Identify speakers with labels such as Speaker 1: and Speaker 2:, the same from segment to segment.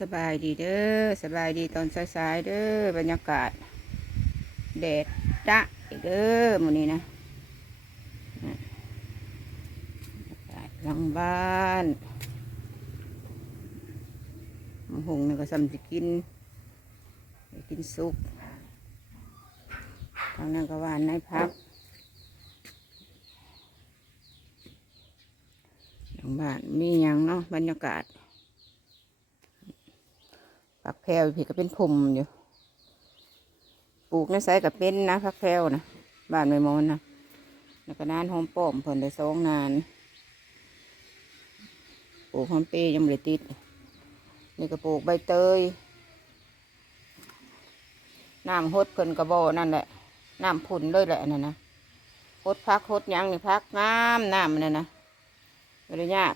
Speaker 1: สบายดีเด้อสบายดีตอนสายๆเด้อบรรยากาศแดดจ้ะเด้อมื้อนี้นะหลังบ้านมะฮงนี่ก็ซ้ำจะกินกินซุปทางนั้นก็หวานในพักหลังบ้านมียังเนาะบรรยากาศ ผักแพรวพี่ก็เป็นผมอยู่ปลูกในไซกับเป็นนะผักแพรวนะบ้านไม่มอนนะแล้วก็นานหอมป้อมเพิ่นได้สองนานปลูกหอมเปยยังไม่ได้ติดนี่ก็ปลูกใบเตยน้ำฮดเพิ่นกระบอกนั่นแหละน้ำผุนเลยแหละนั่นนะฮดพักฮดยังนี่พักงามน้ำนั่นนะไม่ได้ยาก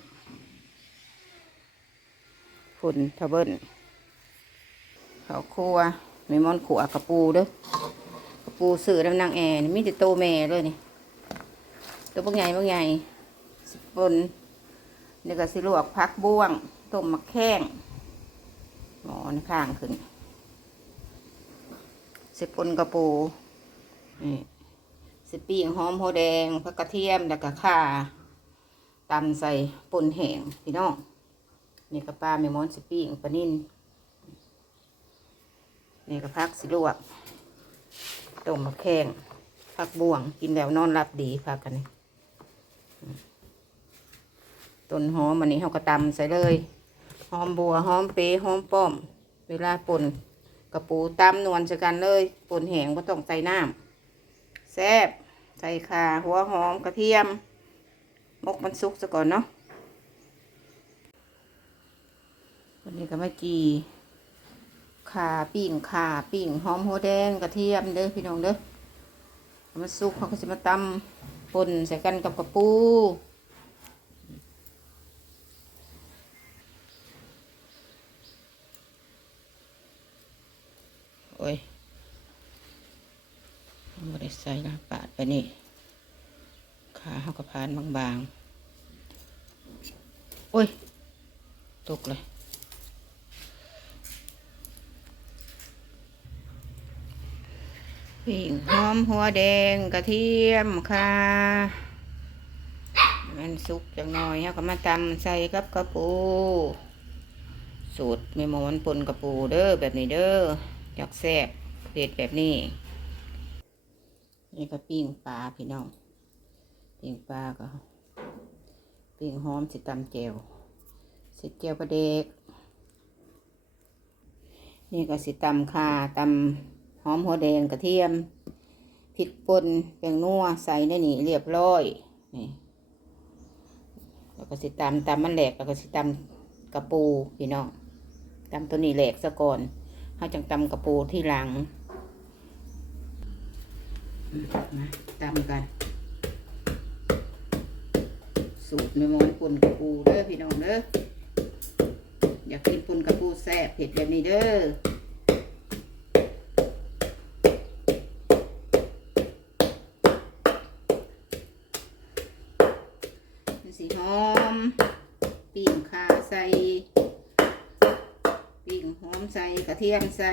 Speaker 1: ผุนทะเบิ้ล เขาครัวไม่มอนขัวกระปูเด้อกระปูสื่อแล้วนางแอร์นี่มีแต่โตแม่เลยนี่ตัวบางใหญ่บางใหญ่สิบปนนี่ก็สิลวกพักบ้วงต้มมะแข้งหมอนข้างขึ้นสิบปนกระปูนี่สิปีงหอมโหแดงผักกระเทียมแล้วก็ข่าตำใส่ปนแห้งพี่น้องนี่ก็ปลาไม่มอนสิปีงปลานิ่น นี่ก็พักสิลวกต้มมะแข้งพักบ่วงกินแล้วนอนรับดีพักกันนี่ต้นหอมอันนี้เขาก็ตำใส่เลยหอมบัวหอมเปรย์หอมป้อม เวลาป่นกระปูตำนวลใส่กันเลยป่นแหงก็ต้องใส่น้ำแซ่บใส่ข่าหัวหอมกระเทียมมกมันสุกซะก่อนเนาะวันนี้ก็มาจี ขาปิ่งขาปิ่งหอมหัวแดงกระเทียมเด้อพี่น้องเด้อมาซุกเขาก็จะมาตำป่นใส่กันกับกระปูโอ้ยไม่ได้ใส่นะปาดไปนี่ขาเขากระพานบางๆ โอ้ย ตกเลย ปิ่งหอมหัวแดงกระเทียมค่ะมันสุกจังหน่อยเขาก็มาตำใส่กับกระปู สูตรไม่มอนปนกระปูเด้อแบบนี้เด้ออยากแซ่บเผ็ดแบบนี้นี่ก็ปิ้งปลาพี่น้องปิ้งปลาก็ปิ้งหอมสิตำเจวสิเจวประเด็ก นี่ก็สิตำคาตำ อมหัวแดงกระเทียมพริกป่นแป้งนัวใส่ในนี่เรียบร้อยนี่แล้วก็สิตำตำมันแหลกแล้วก็สิตำกระปูพี่น้องตำตัวนี้แหลกซะก่อนเขาจังตำกระปูที่หลังอืมาตำกัน สูตรไม่มอนป่นกระปูเด้อพี่น้องเด้ออยากกินป่นกระปูแซ่บเผ็ดแบบนี้เด้อ มันสีหอม ปิ่งข่าใส่ ปิ่งหอมใส่กระ เทียมใส่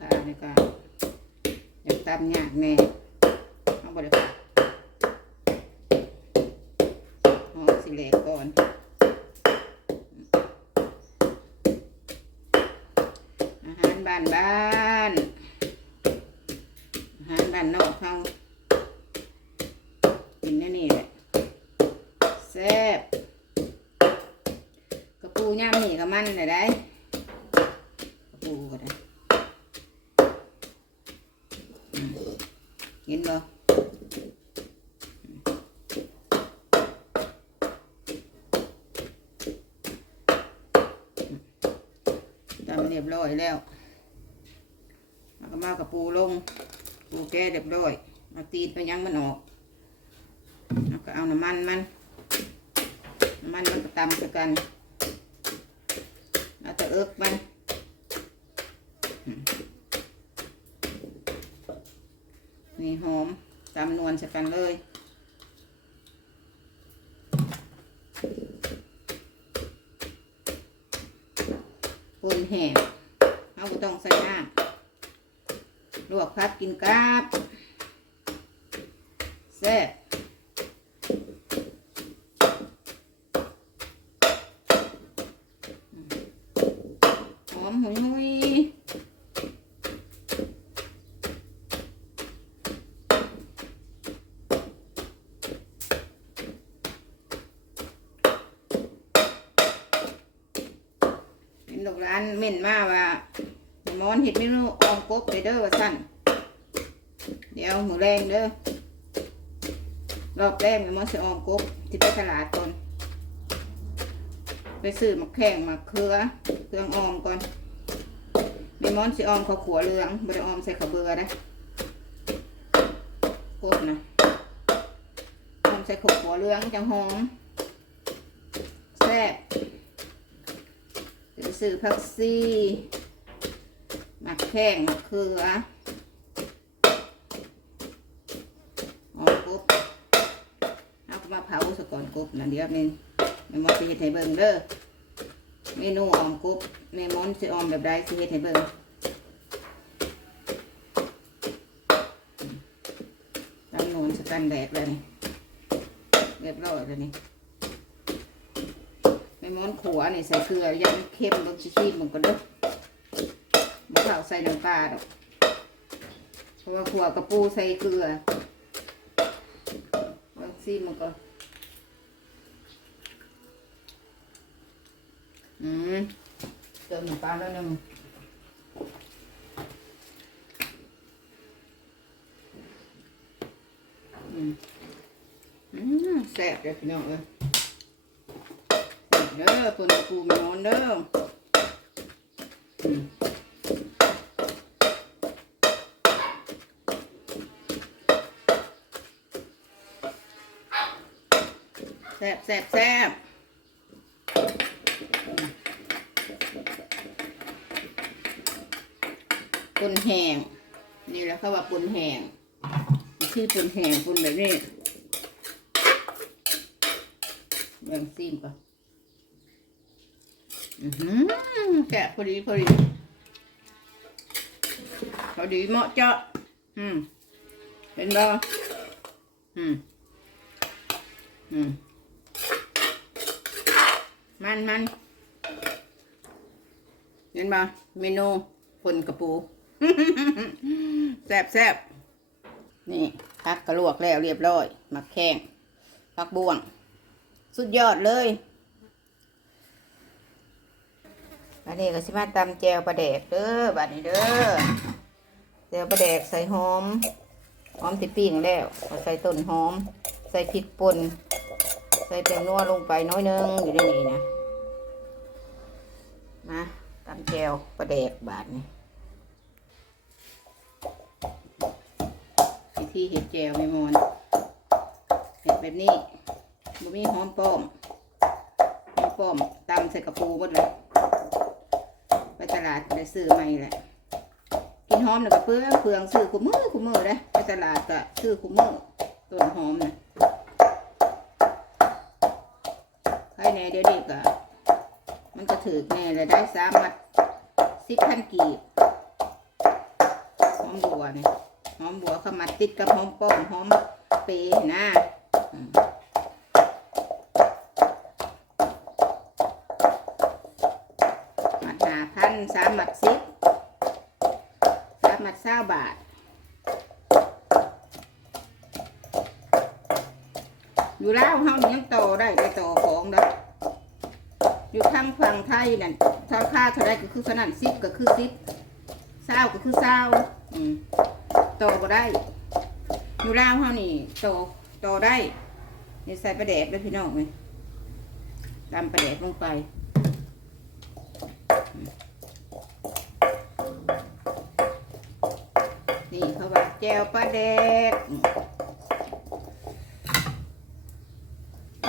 Speaker 1: ข่านี่ก็อยากตำยากแน่เอาไปเลยหอมสิเหลกก่อน อาหาร บ้านบ้านอาหารบ้านนอกเขากินแน่นี่แหละแซ่บกระปูย่ามนี่กับมันเลยได้กระปูก็ได้เห็นบ่ตำเรียบร้อยแล้ว แล้วก็มากับปูลง ปูแก้เรียบร้อยเอาตีนไปยังมันออกแล้วก็เอาน้ำมันมันมันมันก็ตำคือกันเอาแต่เอิกมันอืมนี่หอมตำนวลสักันเลยปนแห้งเอาก็ต้องใส่น้ำ ลวกพักกินกราบแซ่บหอมหุยหุยเห็นดอกร้านเม่นมาว่า มอนเห็ดเมนูออมกบเด้อว่าสั่นเดี๋ยวหมูแรงเด้อรอบแรกแม่มอนสิออมกบที่ไปตลาดก่อนไปซื้อมะแข้งมะเขือเครื่องออมก่อนแม่มอนสิออมข้าวขัวเหลืองบ่ได้ออมใส่ข้าวเบื่อนะกบนะออมใส่ข้าวขัวเหลืองจังหอมแซ่บไปซื้อผักซี หักแข้งหักเขือหอมกบเอามาเผาสะก่อนกบนะเดี๋ยวนี่แม่มอนสิเฮ็ดให้เบิ่งเด้อเมนูออมกบแม่มอนสิออมแบบใดสิเฮ็ดให้เบิ่งตำนวนสกันแดดเลยนี่เรียบร้อยแล้วนี่ไม่ม้อนขัวนี่ใส่เกลือยันเค็มรสชีสมันก็เด้อ มะพร้าใส่น้ำปลาดอกเพราะว่าขัวกระปูใส่เกลือบางซีมันก็อืมเติมน้ำปลาแล้วนึงอืมอืมแซ่บเลยพี่น้องเอ้ยเด้อคนกูมีนอนเด้ออืม ซ่บแซ่บแซ่บปนแห้งนี่แหละเขาว่าปนแห้งที่อปนแห้งปนแบบนี้แบ่งซีมก่อนอือหือแกะพอดีพอดีพอดีเหมาะเจาะอืมเห็นบ่อืมอืม มันมันเห็นบ่เมนูปนกระปู แซ่บแซ่บนี่พักกระลวกแล้วเรียบร้อยหมักแข้งพักบวง สุดยอดเลยอันนี้ก็สิมาตำแจวปลาแดกเด้อบัดนี้เด้อแจวปลาแดกใส่หอมหอมติปิ้งแล้วก็ใส่ต้นหอม ใส่พริกป่น ส่แป้งนัวลงไปน้อยนึงอยู่ในนี้นะมาตำแจวปลาแดกบาดนี้วิธีเห็ดแจวไม่มอนเห็ดแบบนี้บ่มีหอมป้อมหอมป้อมตำใส่กระปูหมดเลยไปตลาดไปซื้อใหม่แหละกินหอมเนี่ยก็เปลือเปลืองซื้อคู่มือคู่มือเลยไปตลาดก็ซื้อคู่มือต้นหอมนะ แน่เดี๋ยวนี้ก็มันก็ถือแน่เลยได้สามมัดสิบพันกีบหอมบัวเนี่ยหอมบัวเขามัดติดกับหอมป้อมหอมเปย์นะมัดหาพันสามมัดสิบสามมัดเศร้าบาทอยู่แล้วเฮานี่ยังโตได้ได้โตของเด้อ อยู่ทางฝั่งไทยนั่นถ้าค่าเท่าไรก็คือเท่านั้นสิบก็คือสิบเศร้าก็คือเศร้าอืมโตก็ได้อยู่แล้วเฮานี่โตโตได้นี่ใส่ประแดด้วยพี่น้องไหมตามประแดกลงไปนี่เขาว่าแจวปลาแดก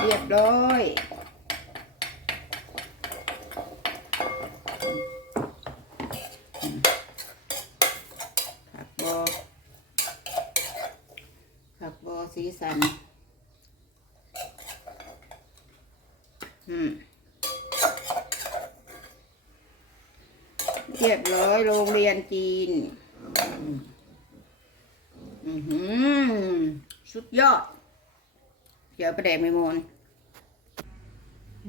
Speaker 1: เรียบร้อย สันอืมเรียบร้อยโรงเรียนจีน อือหือสุดยอดเดี๋ยวประเดกไม่มน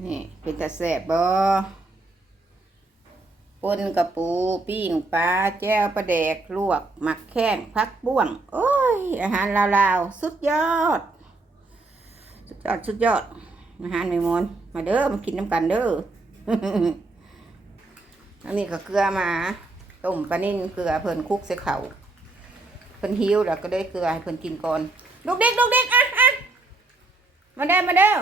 Speaker 1: นี่เป็นตาแสบบ่ปนกระปูปิ้งปลาแจ้วประเดกลวกหมักแข้งพักบ้วง โอ้ย อาหารลาวๆสุดยอด สุดยอด สุดยอด อาหารไม่มนมาเด้อมากินน้ำกันเด้อ อันนี้ก็เกลือมาต้มปลานิ่นเกลือเพิ่นคุกใส่เข่าเพิ่นหิวแล้วก็ได้เกลือให้เพิ่นกินก่อนลูกเด็กลูกเด็กอะอะมาเด้อมาเด้อ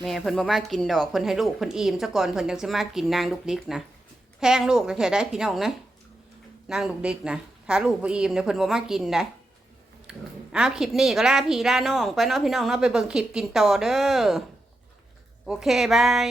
Speaker 1: แม่เพิ่นบ่มากินดอกเพิ่นให้ลูกเพิ่นอิ่มซะก่อนเพิ่นจังสิมากินนางลูกเดิกนะแพงลูกแท้ๆได้พี่น้องนะนางลูกเดิกนะถ้าลูกบ่อิ่มเดี๋ยวเพิ่นบ่มากินได้เอาคลิปนี้ก็ลาพี่ลาน้อง ไปเนาะพี่น้องเนาะไปเบิ่งคลิปกินต่อเด้อโอเคบาย